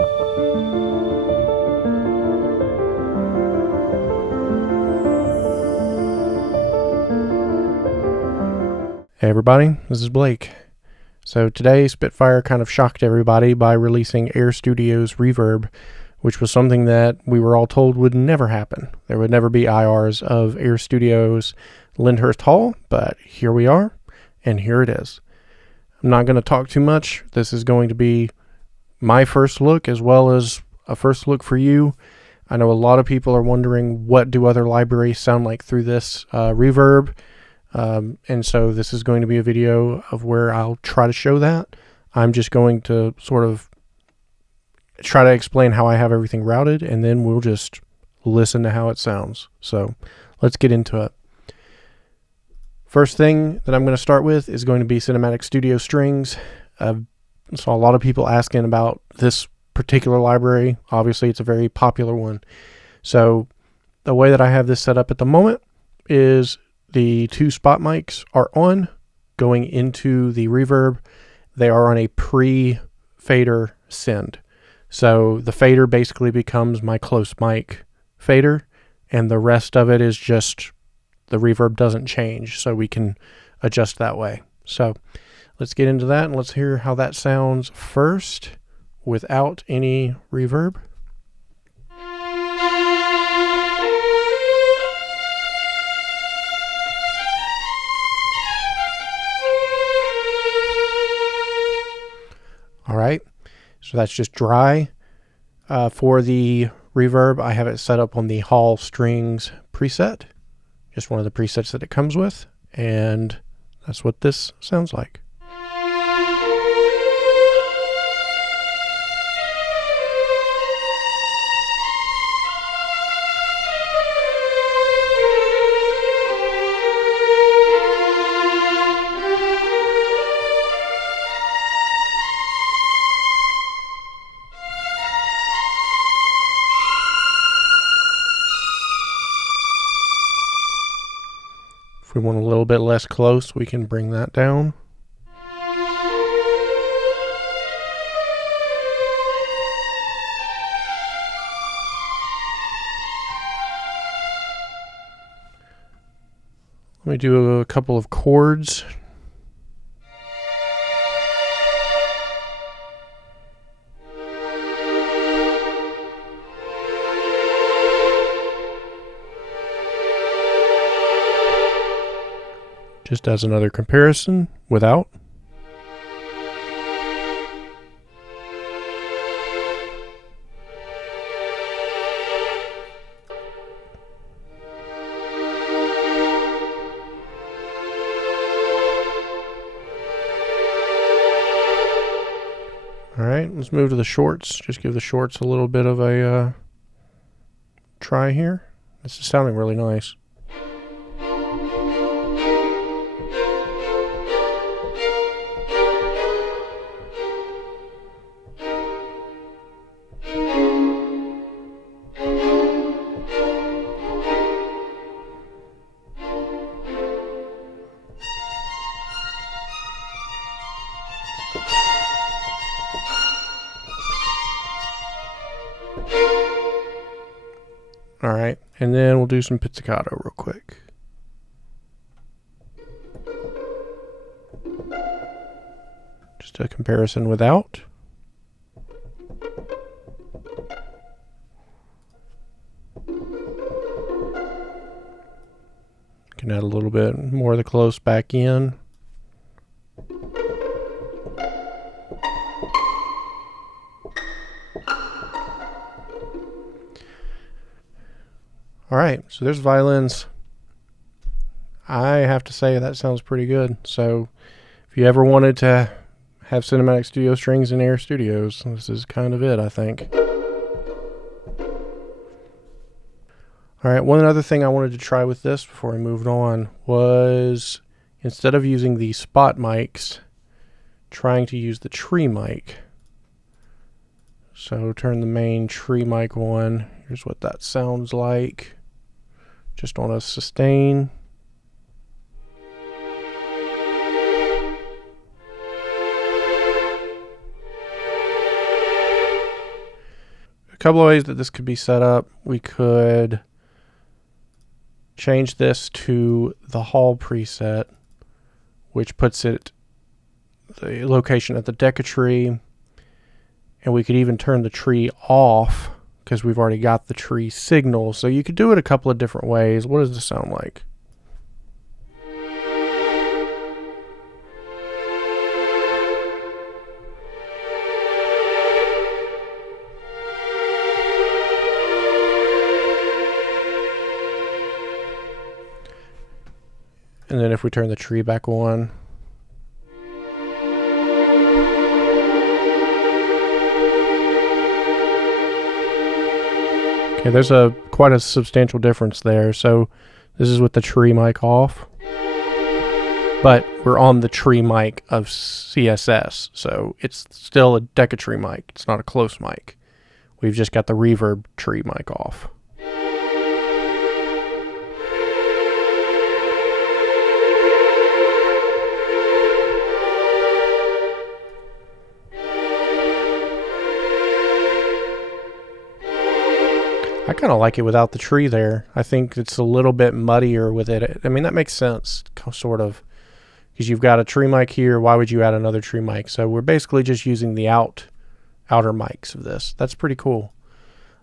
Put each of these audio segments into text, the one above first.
Hey everybody, this is Blake. So today Spitfire kind of shocked everybody by releasing Air Studio's Reverb, which was something that we were all told would never happen. There would never be IRs of Air Studio's Lyndhurst Hall, but here we are, and here it is. I'm not going to talk too much. This is going to be my first look as well as a first look for you. I know a lot of people are wondering, what do other libraries sound like through this Reverb? And so this is going to be a video of where I'll try to show that. I'm just going to sort of try to explain how I have everything routed, and then we'll just listen to how it sounds. So let's get into it. First thing that I'm going to start with is going to be Cinematic Studio Strings. I saw a lot of people asking about this particular library. Obviously, it's a very popular one. So the way that I have this set up at the moment is the two spot mics are on, going into the reverb. They are on a pre-fader send. So the fader basically becomes my close mic fader, and the rest of it is just the reverb doesn't change, so we can adjust that way. So let's get into that and let's hear how that sounds first without any reverb. All right, so that's just dry. For the reverb, I have it set up on the Hall Strings preset, just one of the presets that it comes with, and that's what this sounds like. If we want a little bit less close, we can bring that down. Let me do a couple of chords. Just as another comparison, without. All right, let's move to the shorts. Just give the shorts a little bit of a try here. This is sounding really nice. All right, and then we'll do some pizzicato real quick. Just a comparison without. Can add a little bit more of the close back in. All right, so there's violins. I have to say that sounds pretty good. So if you ever wanted to have Cinematic Studio Strings in Air Studios, this is kind of it, I think. All right, one other thing I wanted to try with this before we moved on was, instead of using the spot mics, trying to use the tree mic. So turn the main tree mic on. Here's what that sounds like. Just on a sustain. couple of ways that this could be set up. We could change this to the Hall preset, which puts it the location at the deck of tree, and we could even turn the tree off because we've already got the tree signal. So you could do it a couple of different ways. What does this sound like? And then if we turn the tree back on, okay, there's quite a substantial difference there. So this is with the tree mic off, but we're on the tree mic of CSS, so it's still a deck of tree mic. It's not a close mic. We've just got the reverb tree mic off. I kind of like it without the tree there. I think it's a little bit muddier with it. I mean, that makes sense, sort of, because you've got a tree mic here. Why would you add another tree mic? So we're basically just using the outer mics of this. That's pretty cool.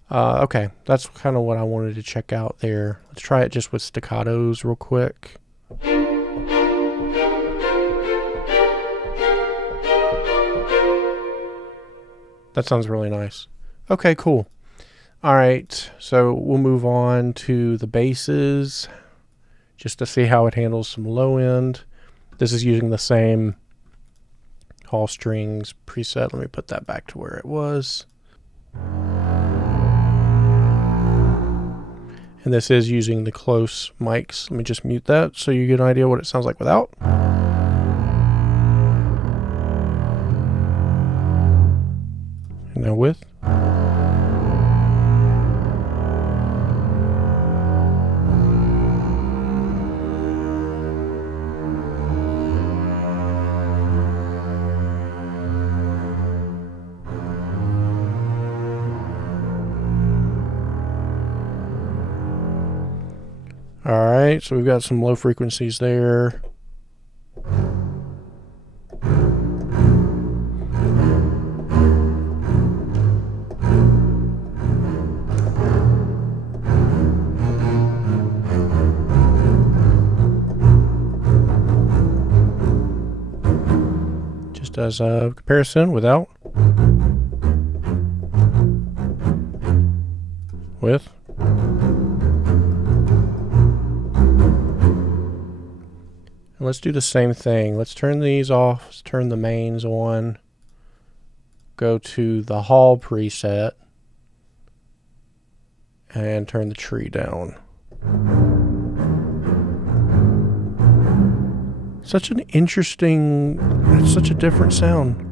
Okay, that's kind of what I wanted to check out there. Let's try it just with staccatos real quick. That sounds really nice. Okay, cool. All right, so we'll move on to the basses just to see how it handles some low end. This is using the same Hall strings preset. Let me put that back to where it was. And this is using the close mics. Let me just mute that so you get an idea what it sounds like without. And now with. All right, so we've got some low frequencies there. Just as a comparison, without. With. And let's do the same thing. Let's turn these off. Let's turn the mains on. Go to the Hall preset. And turn the tree down. Such an interesting, it's such a different sound.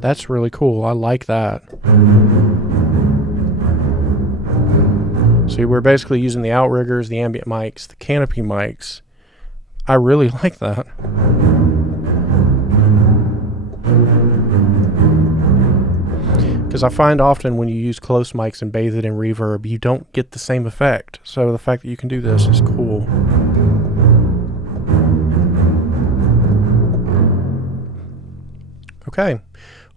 That's really cool. I like that. See, we're basically using the outriggers, the ambient mics, the canopy mics. I really like that. Because I find often when you use close mics and bathe it in reverb, you don't get the same effect. So the fact that you can do this is cool. Okay,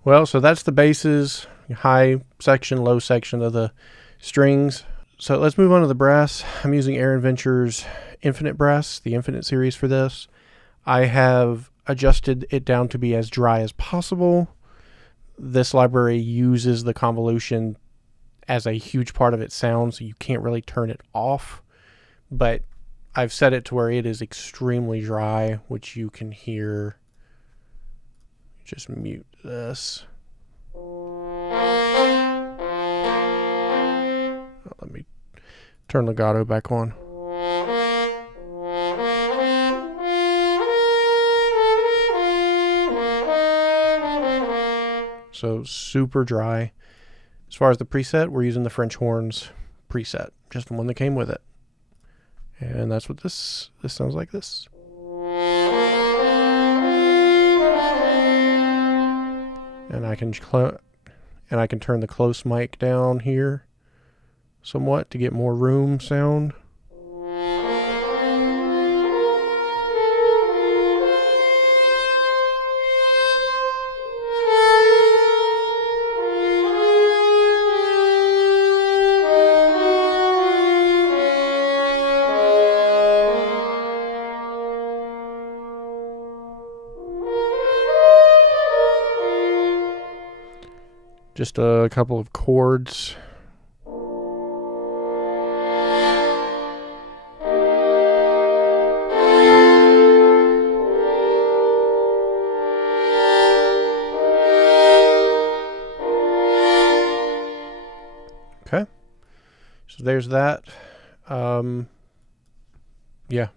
well, so that's the basses, high section, low section of the strings. So let's move on to the brass. I'm using Aaron Venture's Infinite Brass, the Infinite series for this. I have adjusted it down to be as dry as possible. This library uses the convolution as a huge part of its sound, so you can't really turn it off. But I've set it to where it is extremely dry, which you can hear. Just mute this. Let me turn legato back on. So super dry. As far as the preset, we're using the French horns preset, just the one that came with it. And that's what this sounds like this. And I can turn the close mic down here somewhat to get more room sound. Just a couple of chords. Okay, so there's that. Yeah.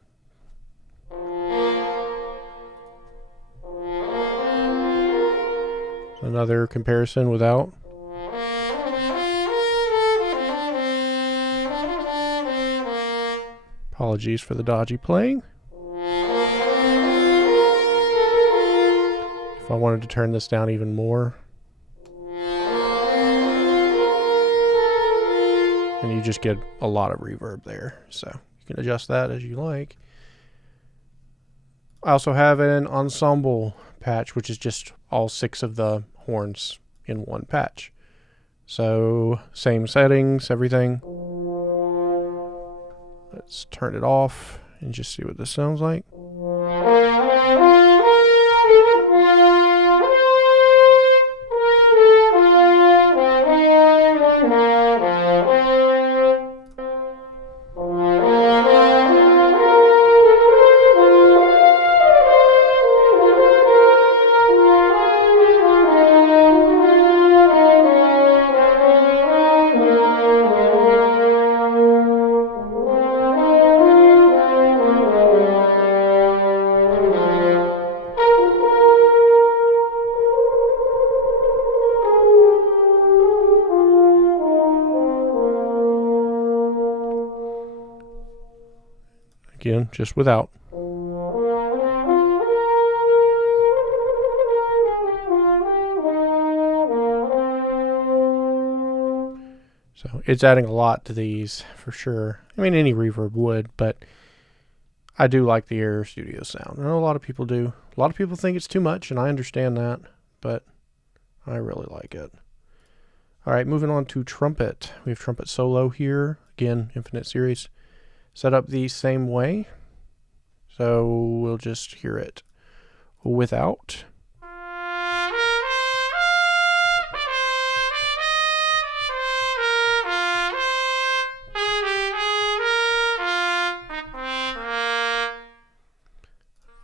Another comparison without. Apologies for the dodgy playing. If I wanted to turn this down even more, and you just get a lot of reverb there, so you can adjust that as you like. I also have an ensemble patch, which is just all 6 of the horns in one patch. So same settings, everything. Let's turn it off and just see what this sounds like. Again, just without. So it's adding a lot to these for sure. I mean, any reverb would, but I do like the Air Studio sound. I know a lot of people do. A lot of people think it's too much, and I understand that, but I really like it. All right, moving on to trumpet. We have trumpet solo here. Again, Infinite Series. Set up the same way. So we'll just hear it without.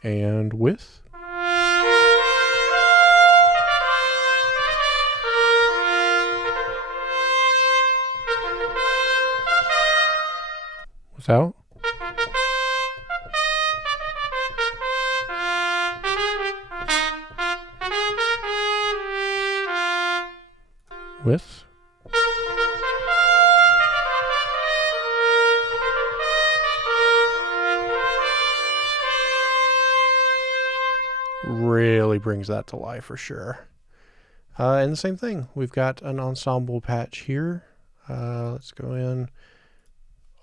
And with. Without. With. Really brings that to life for sure. And the same thing, we've got an ensemble patch here. Let's go in.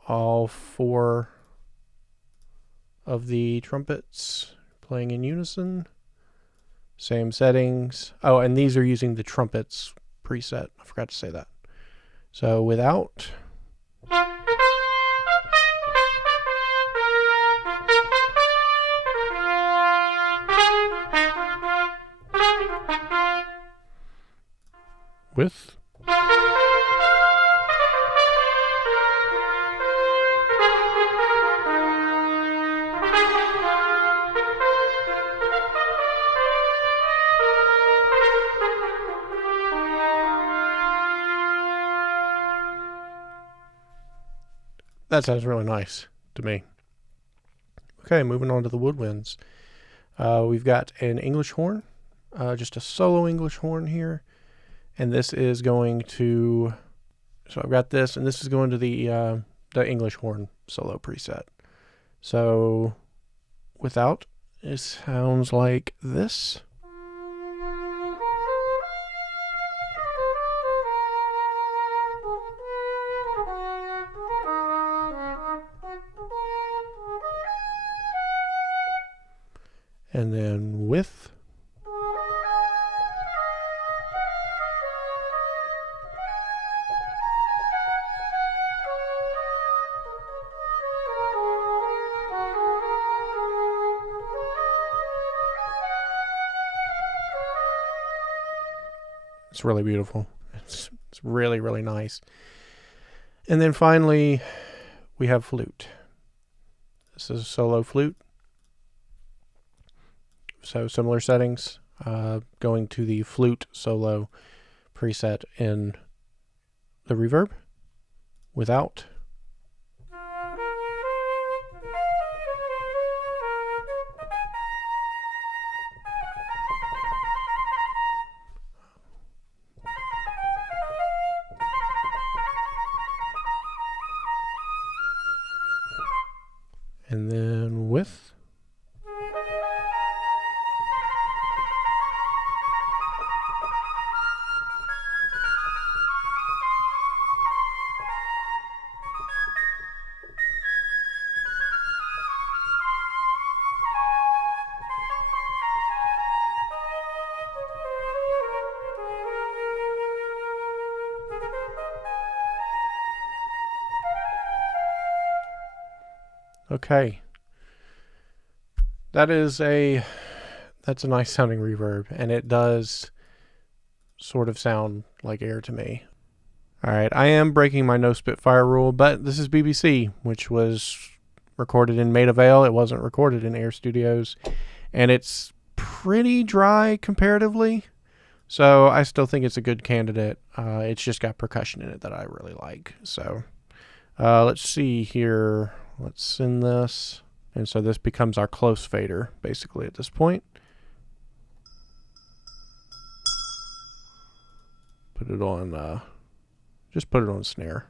All 4 of the trumpets playing in unison. Same settings. Oh, and these are using the trumpets preset. I forgot to say that. So without. With. That sounds really nice to me. Okay, moving on to the Woodwinds. We've got an English horn, just a solo English horn here. And this is going to, so I've got this, and this is going to the English horn solo preset. So without, it sounds like this. And then with. It's really beautiful. It's really, really nice. And then finally, we have flute. This is a solo flute. So similar settings, going to the flute solo preset in the Reverb without. And then with. Okay. That's a nice sounding reverb, and it does sort of sound like air to me. Alright, I am breaking my no Spitfire rule, but this is BBC, which was recorded in Maida Vale. It wasn't recorded in Air Studios, and it's pretty dry comparatively, so I still think it's a good candidate. It's just got percussion in it that I really like. So let's see here. Let's send this. And so this becomes our close fader, basically, at this point. Put it on, just put it on snare.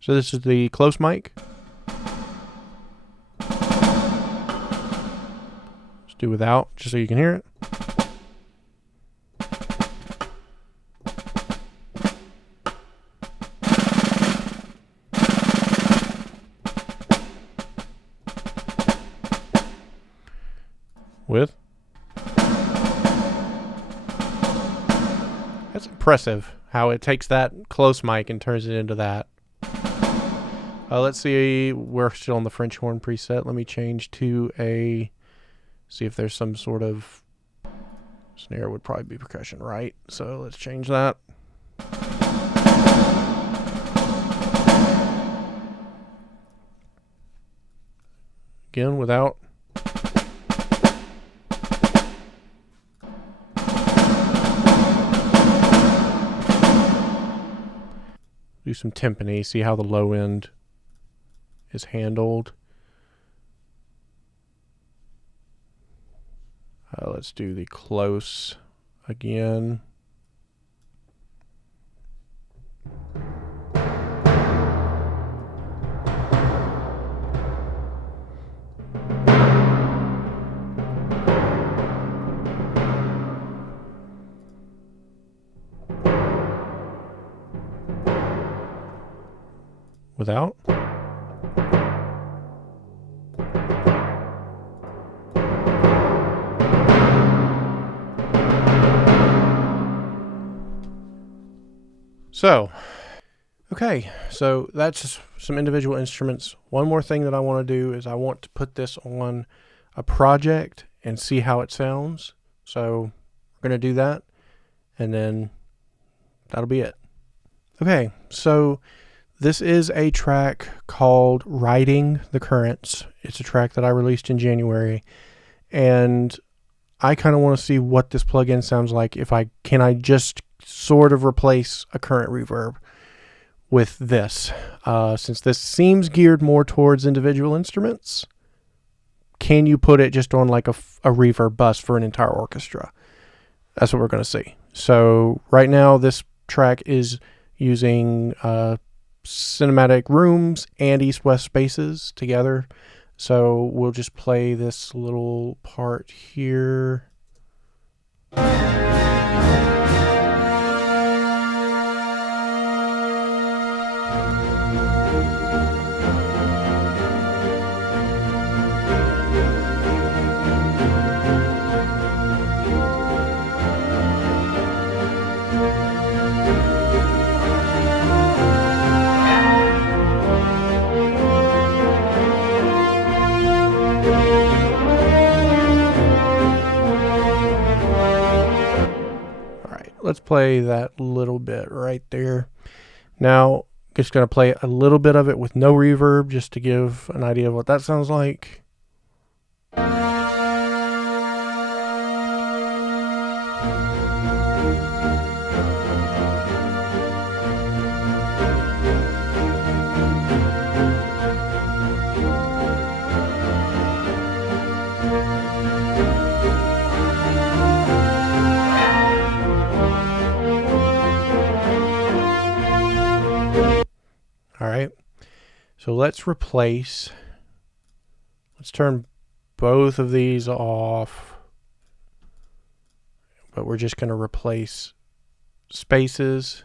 So this is the close mic. Let's do without, just so you can hear it. With. That's impressive how it takes that close mic and turns it into that. Let's see, we're still on the French horn preset. Let me change to see if there's some sort of snare. Would probably be percussion, right? So let's change that. Again, without. Do some timpani, see how the low end is handled. Let's do the close again. Without. So, okay, so that's some individual instruments. One more thing that I want to do is I want to put this on a project and see how it sounds. So we're going to do that, and then that'll be it. Okay, so this is a track called Riding the Currents. It's a track that I released in January, and I kind of want to see what this plugin sounds like if I just sort of replace a current reverb with this. Since this seems geared more towards individual instruments, can you put it just on like a reverb bus for an entire orchestra? That's what we're going to see. So right now this track is using cinematic rooms and east-west spaces together. So we'll just play this little part here. let's play that little bit right there. Now, just going to play a little bit of it with no reverb just to give an idea of what that sounds like. All right, so let's turn both of these off, but we're just going to replace Spaces,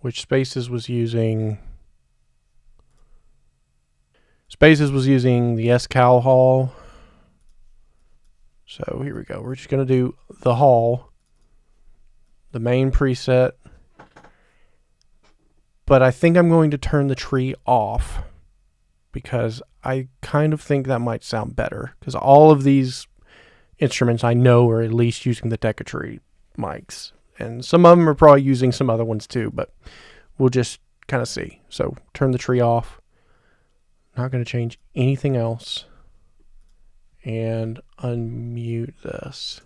which Spaces was using the SCAL Hall. So here we go. We're just going to do the Hall, the main preset. But I think I'm going to turn the tree off because I kind of think that might sound better, because all of these instruments I know are at least using the Decatree mics, and some of them are probably using some other ones too, but we'll just kind of see. So turn the tree off. Not going to change anything else, and unmute this.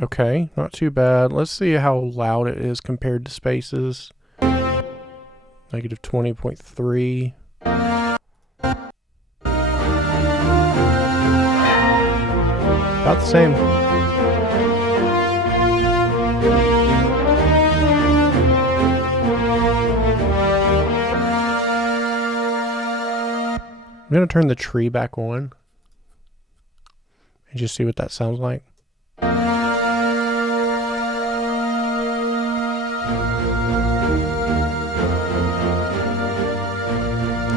Okay, not too bad. Let's see how loud it is compared to Spaces. Negative 20.3. About the same. I'm going to turn the tree back on and just see what that sounds like.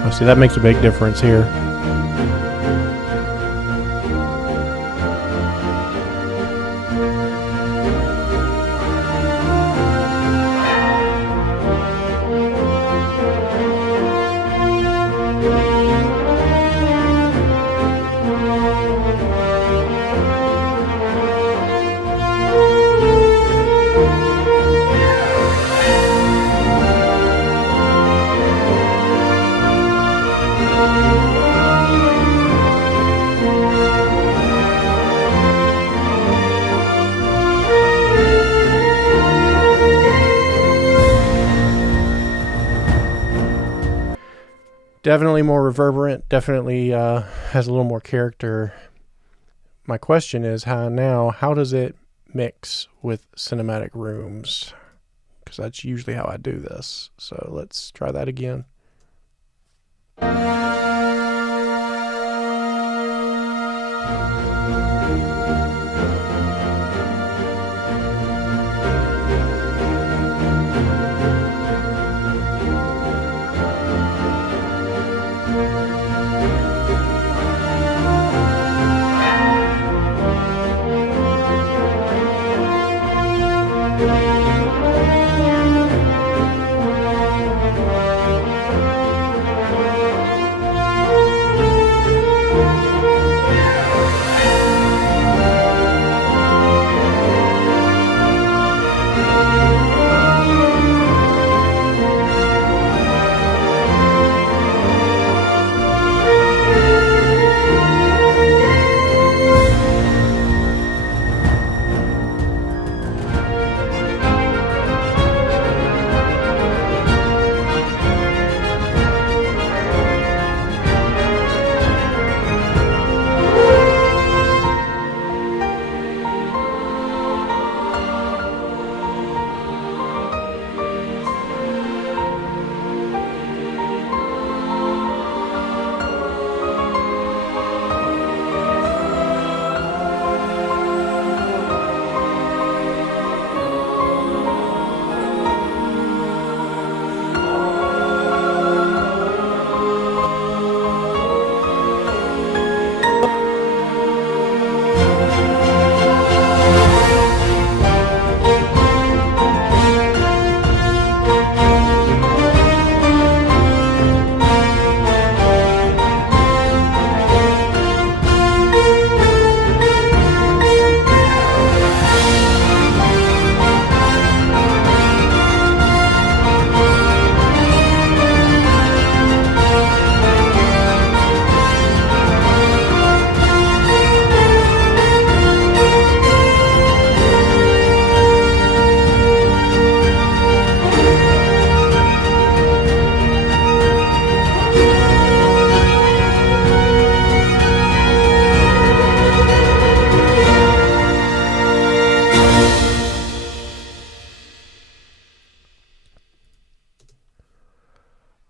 Oh, see, that makes a big difference here. Definitely more reverberant, definitely has a little more character. My question is, how does it mix with cinematic rooms? Because that's usually how I do this. So let's try that again.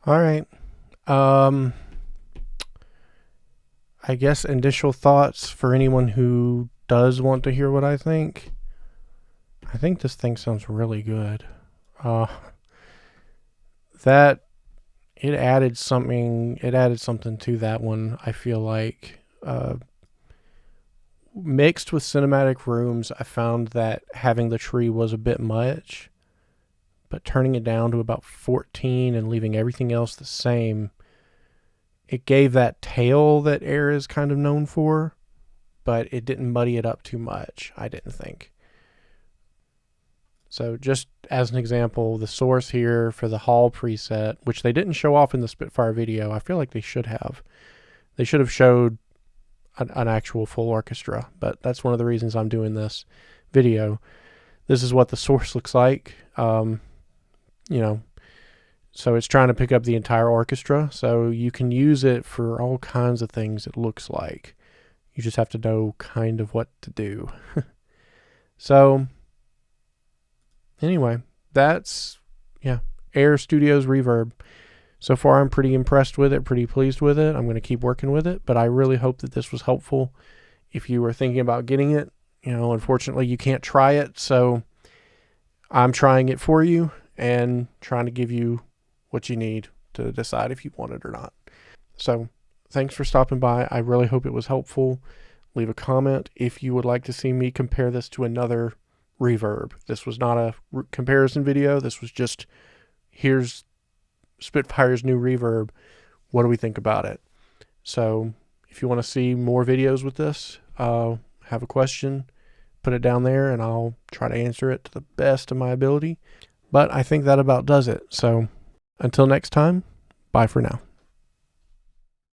All right. Um, I guess initial thoughts for anyone who does want to hear what I think. I think this thing sounds really good. Uh, that it added something. It added something to that one. I feel like mixed with cinematic rooms, I found that having the tree was a bit much, but turning it down to about 14 and leaving everything else the same, it gave that tail that Air is kind of known for, but it didn't muddy it up too much, I didn't think. So just as an example, the source here for the Hall preset, which they didn't show off in the Spitfire video, I feel like they should have. They should have showed an actual full orchestra, but that's one of the reasons I'm doing this video. This is what the source looks like. So it's trying to pick up the entire orchestra, so you can use it for all kinds of things, it looks like. You just have to know kind of what to do. So anyway, that's Air Studios Reverb. So far I'm pretty impressed with it, pretty pleased with it. I'm going to keep working with it, but I really hope that this was helpful. If you were thinking about getting it, unfortunately you can't try it, so I'm trying it for you and trying to give you what you need to decide if you want it or not. So thanks for stopping by. I really hope it was helpful. Leave a comment if you would like to see me compare this to another Reverb. This was not a comparison video. This was just, here's Spitfire's new Reverb. What do we think about it? So if you want to see more videos with this, have a question, put it down there and I'll try to answer it to the best of my ability. But I think that about does it. So until next time, bye for now.